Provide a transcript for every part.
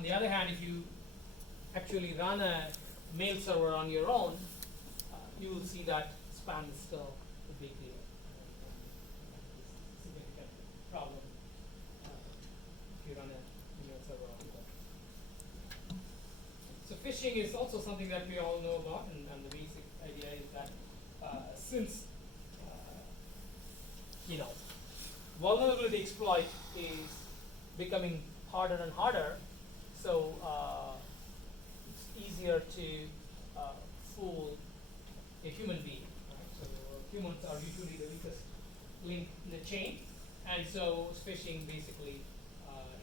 On the other hand, if you actually run a mail server on your own, you will see that spam is still a big deal. And it's a significant problem if you run a email server on your own. So phishing is also something that we all know about, and the basic idea is that since you know vulnerability exploit is becoming harder and harder, so it's easier to fool a human being. Right? So humans are usually the weakest link in the chain, and so phishing basically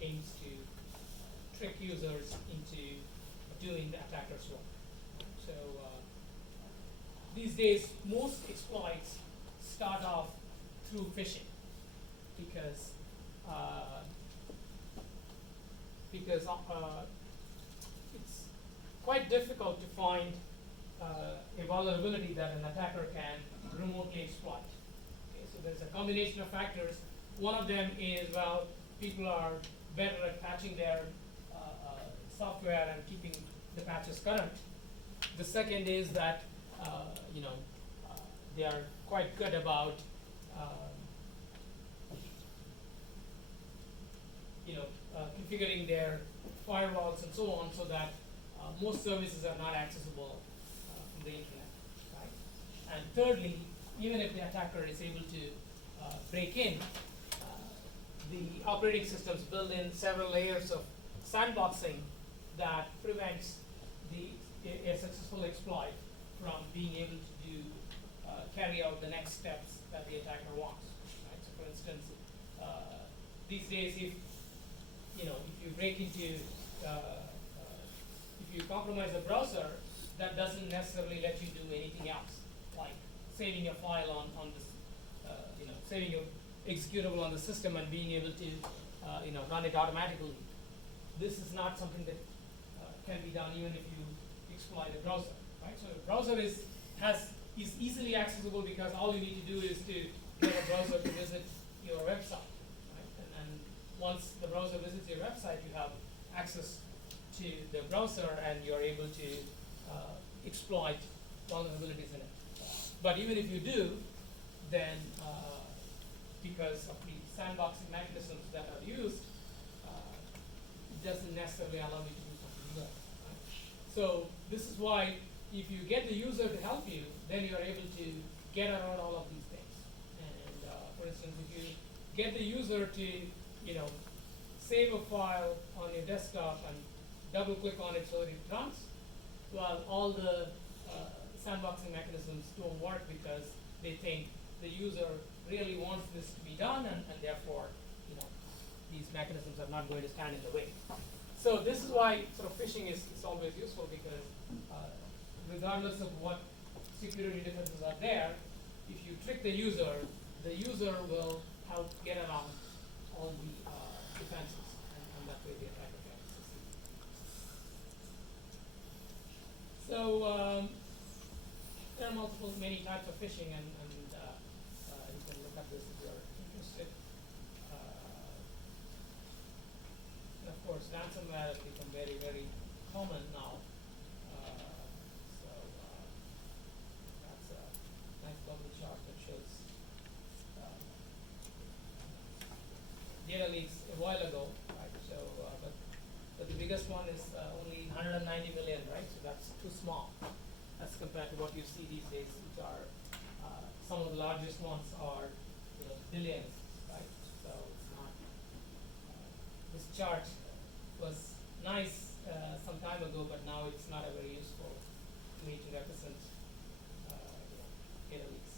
aims to trick users into doing the attacker's work. Right? So these days, most exploits start off through phishing because it's quite difficult to find a vulnerability that an attacker can remotely exploit. Okay, so there's a combination of factors. One of them is, well, people are better at patching their software and keeping the patches current. The second is that they are quite good about configuring their firewalls and so on, so that most services are not accessible from the internet. Right? And thirdly, even if the attacker is able to break in, the operating systems build in several layers of sandboxing that prevents a successful exploit from being able to carry out the next steps that the attacker wants. Right? So, for instance, these days, if you break into, if you compromise the browser, that doesn't necessarily let you do anything else, like saving a file on this, saving your executable on the system and being able to, run it automatically. This is not something that can be done even if you exploit a browser, right? So the browser is easily accessible because all you need to do is to get a browser to visit your website, right? And once the browser visits your website, you have access to the browser and you're able to exploit vulnerabilities in it. But even if you do, then because of the sandboxing mechanisms that are used, it doesn't necessarily allow you to do something good. Right? So this is why if you get the user to help you, then you're able to get around all of these things. And for instance, if you get the user to save a file on your desktop and double click on it so that it runs, well, all the sandboxing mechanisms don't work because they think the user really wants this to be done, and therefore these mechanisms are not going to stand in the way. So this is why sort of phishing is always useful, because regardless of what security defenses are there, if you trick the user will help get around all the defenses, and that way the attacker can succeed. So there are many types of phishing, and you can look at this if you're interested. And of course, ransomware has become very, very common now. That's a nice bubble chart that shows data leaks a while ago, right? So, but the biggest one is only 190 million, right? So that's too small as compared to what you see these days, which are some of the largest ones are billions, right? So it's not. This chart was nice some time ago, but now it's not a very useful way to represent data leaks.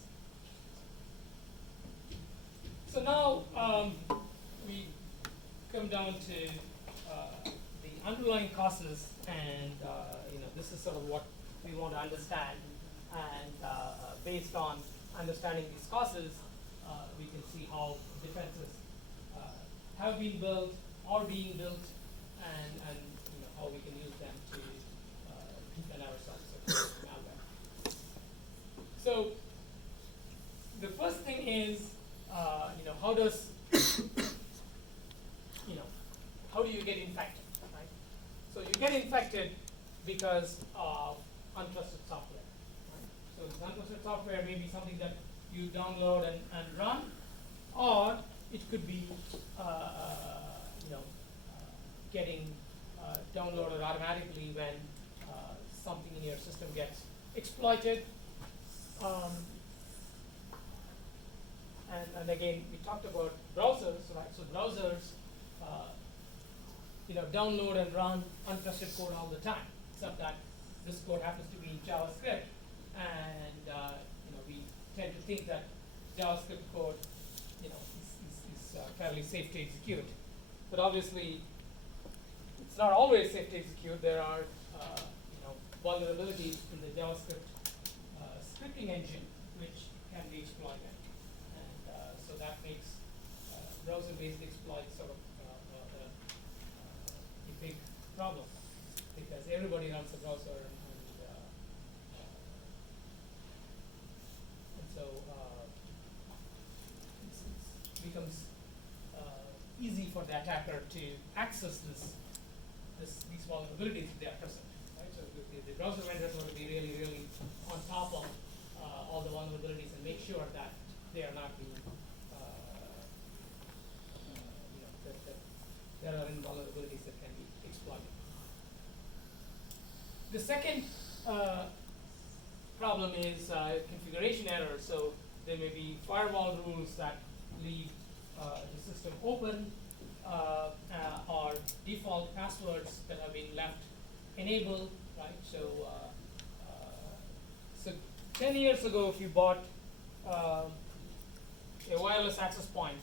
So now we come down to the underlying causes, and this is sort of what we want to understand. And based on understanding these causes, we can see how defenses have been built, are being built, and how we can use them to defend ourselves against malware. So the first thing is, how does how do you get infected, right? get infected because of untrusted software. Right? So this untrusted software may be something that you download and run, or it could be getting downloaded automatically when something in your system gets exploited. Um, and again, we talked about browsers, right? So browsers, download and run untrusted code all the time, except that this code happens to be in JavaScript, and we tend to think that JavaScript code, is fairly safe to execute. But obviously, it's not always safe to execute. There are, vulnerabilities in the JavaScript scripting engine which can be exploited, and so that makes browser-based exploits sort of a big problem, because everybody runs a browser, and so it becomes easy for the attacker to access these vulnerabilities if they are present. Right? So the browser vendors want to be really, really on top of all the vulnerabilities and make sure that they are not being, that there are vulnerabilities that can be exploited. The second problem is configuration errors. So there may be firewall rules that leave the system open, or default passwords that have been left enabled, right? So, so 10 years ago, if you bought a wireless access point,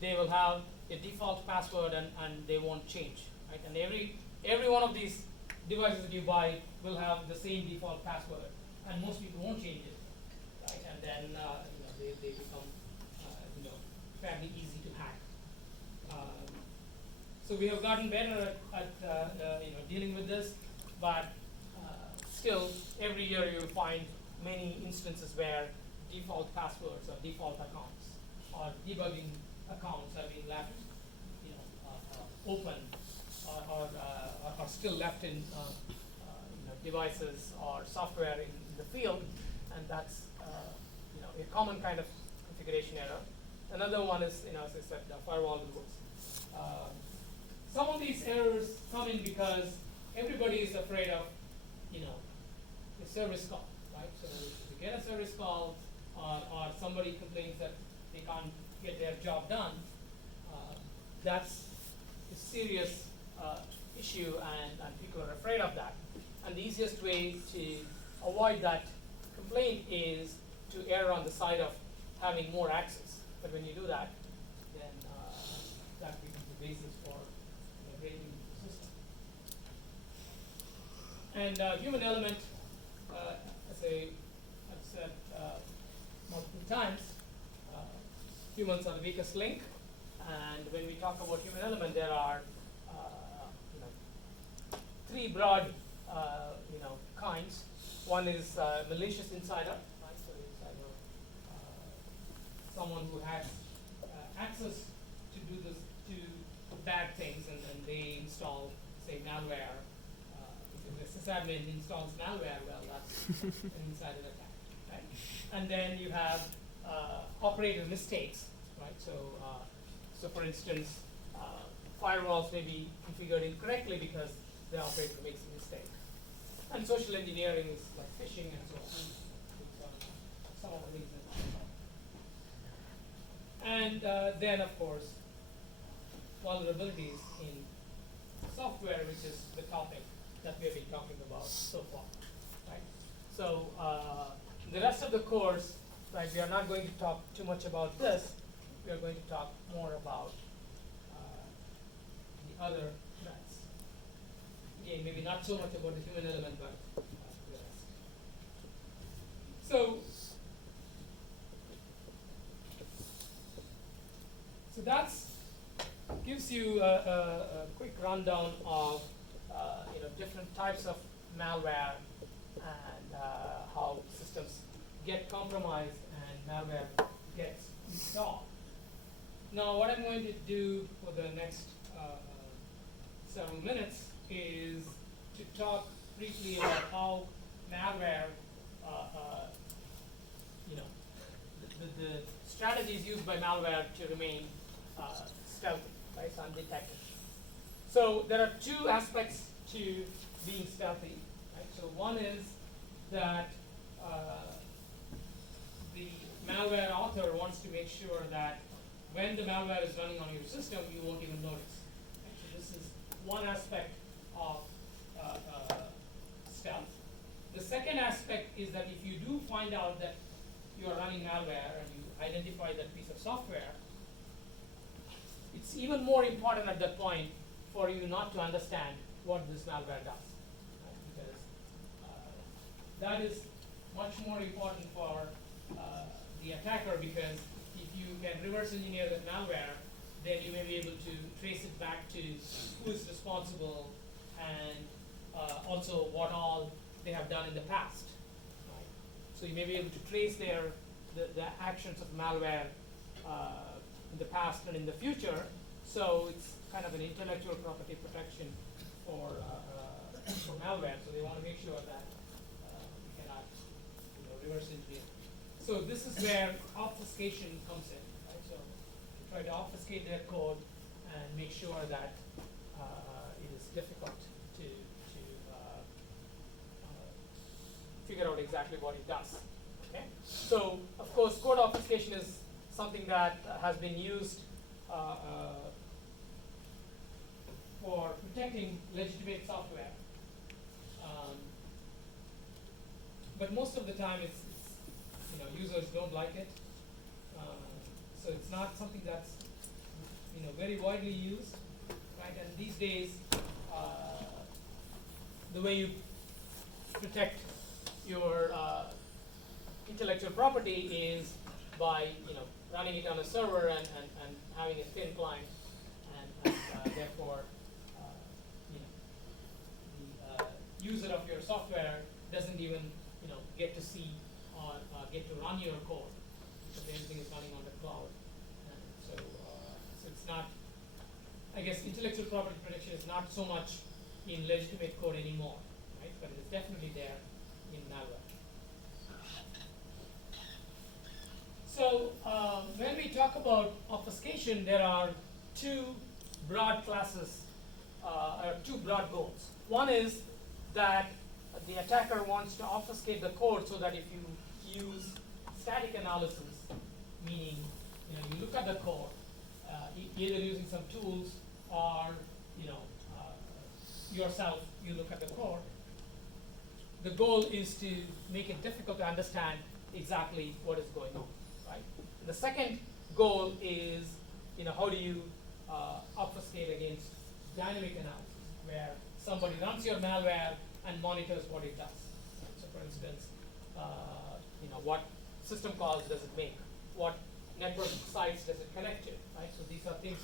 they will have a default password and they won't change, right? And every one of these devices that you buy will have the same default password, and most people won't change it, right? And then they become fairly easy to hack. So we have gotten better at dealing with this, but still every year you'll find many instances where default passwords or default accounts or debugging accounts are being left open, or still left in devices or software in the field, and that's a common kind of configuration error. Another one is, as I said, firewall rules. Some of these errors come in because everybody is afraid of, a service call, right? So if you get a service call, or somebody complains that they can't get their job done, that's a serious issue, and people are afraid of that. And the easiest way to avoid that complaint is to err on the side of having more access. But when you do that, then that becomes the basis for breaking the system. And human element, as I've said multiple times, humans are the weakest link. And when we talk about human element, there are three broad kinds. One is malicious insider, right? So it's someone who has access to do bad things, and then they install, say, malware. If the sysadmin installs malware, well, that's an insider attack, right? And then you have operator mistakes, right? So for instance, firewalls may be configured incorrectly because the operator makes a mistake. And social engineering is like phishing and so on. Some of the reasons. And then, of course, vulnerabilities in software, which is the topic that we have been talking about so far, right? So the rest of the course, right, we are not going to talk too much about this. We are going to talk more about the other threats. Again, maybe not so much about the human element, but the rest. So that's gives you a quick rundown of different types of malware and how systems get compromised and malware gets installed. Now, what I'm going to do for the next several minutes is to talk briefly about how malware, uh, uh, you know, the strategies used by malware to remain stealthy, right, so undetected. So there are two aspects to being stealthy, right? So one is that the malware author wants to make sure that when the malware is running on your system, you won't even notice. Right? So this is one aspect of stealth. The second aspect is that if you do find out that you are running malware and you identify that piece of software, it's even more important at that point for you not to understand what this malware does, right? Because that is much more important for the attacker, because if you can reverse engineer that malware, then you may be able to trace it back to who is responsible and also what all they have done in the past. Right? So you may be able to trace the actions of malware in the past and in the future. So it's kind of an intellectual property protection for malware. So they want to make sure that we cannot reverse engineer. So this is where obfuscation comes in. Right? So you try to obfuscate their code and make sure that it is difficult to figure out exactly what it does. Okay? So of course, code obfuscation is something that has been used for protecting legitimate software, but most of the time it's users don't like it, so it's not something that's very widely used, right? And these days, the way you protect your intellectual property is by running it on a server and having a thin client, and therefore the user of your software doesn't even get to see or get to run your code, because everything is running on the cloud. And so it's not, I guess, intellectual property protection is not so much in legitimate code anymore, right? But it is definitely there in malware. So when we talk about obfuscation, there are two broad classes, or two broad goals. One is that the attacker wants to obfuscate the code so that if you use static analysis, meaning you look at the code, either using some tools or yourself, you look at the code. The goal is to make it difficult to understand exactly what is going on. Right? The second goal is, how do you obfuscate against dynamic analysis, where somebody runs your malware and monitors what it does. Right? So, for instance, what system calls does it make? What network sites does it connect to? Right? So these are things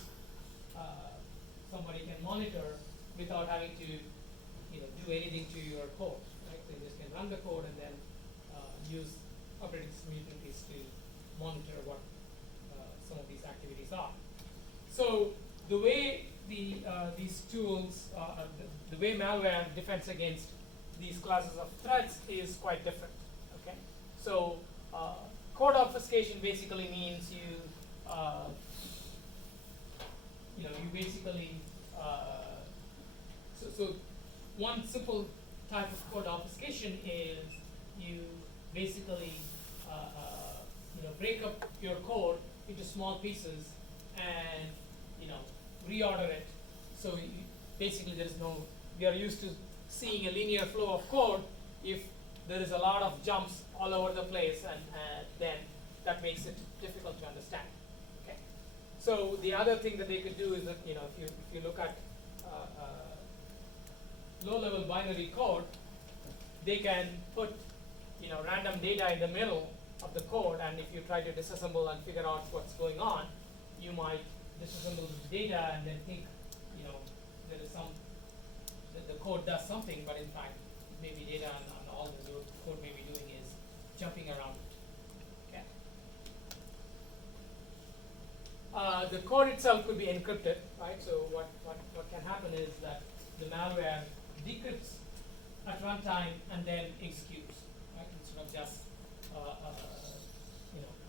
somebody can monitor without having to, do anything to your code. Right? They just can run the code and then use operating system utilities to monitor what some of these activities are. So the way these tools, the way malware defends against these classes of threats is quite different. Okay, so code obfuscation basically means you basically so one simple type of code obfuscation is you basically break up your code into small pieces and reorder it. So basically there is no, we are used to seeing a linear flow of code. If there is a lot of jumps all over the place, and then that makes it difficult to understand. Okay. So the other thing that they could do is that if you look at low-level binary code, they can put random data in the middle of the code, and if you try to disassemble and figure out what's going on, you might disassemble the data and then think there is the code does something, but in fact maybe data and all the code may be doing is jumping around. Okay. The code itself could be encrypted, right? So what can happen is that the malware decrypts at runtime and then executes, right? Instead of just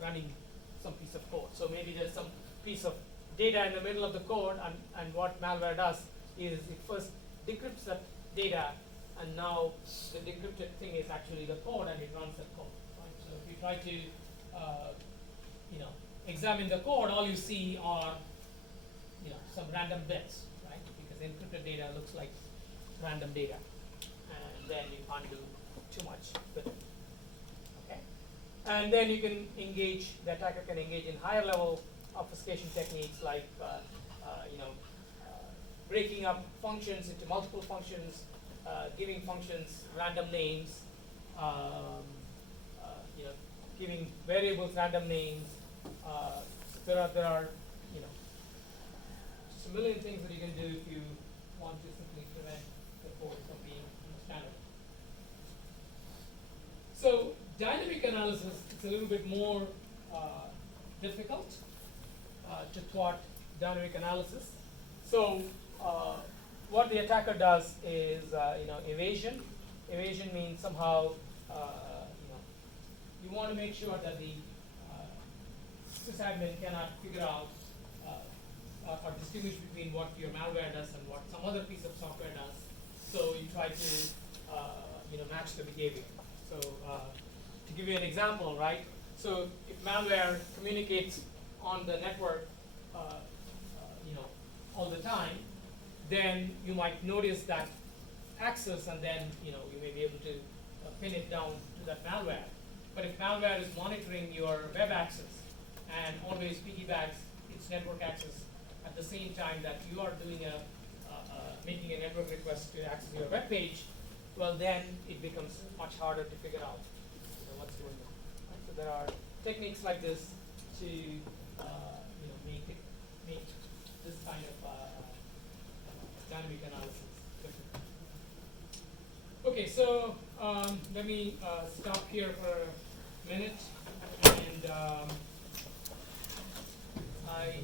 running some piece of code. So maybe there's some piece of data in the middle of the code, and what malware does is it first decrypts that data, and now the decrypted thing is actually the code, and it runs that code. Right? So if you try to examine the code, all you see are some random bits, right? Because encrypted data looks like random data, and then you can't do too much with it. Okay, and then you can engage. The attacker can engage in higher level obfuscation techniques like breaking up functions into multiple functions, giving functions random names, giving variables random names. There are just a million things that you can do if you want to simply prevent the code from being standard. So dynamic analysis is a little bit more difficult to thwart dynamic analysis. So what the attacker does is evasion. Evasion means somehow you want to make sure that the sysadmin cannot figure out or distinguish between what your malware does and what some other piece of software does. So you try to match the behavior. So to give you an example, right? So if malware communicates on the network all the time, then you might notice that access, and then you may be able to pin it down to that malware. But if malware is monitoring your web access and always piggybacks its network access at the same time that you are doing making a network request to access your web page, well, then it becomes much harder to figure out what's going on. Right? So there are techniques like this to make this kind of dynamic analysis different. Okay, so let me stop here for a minute, and I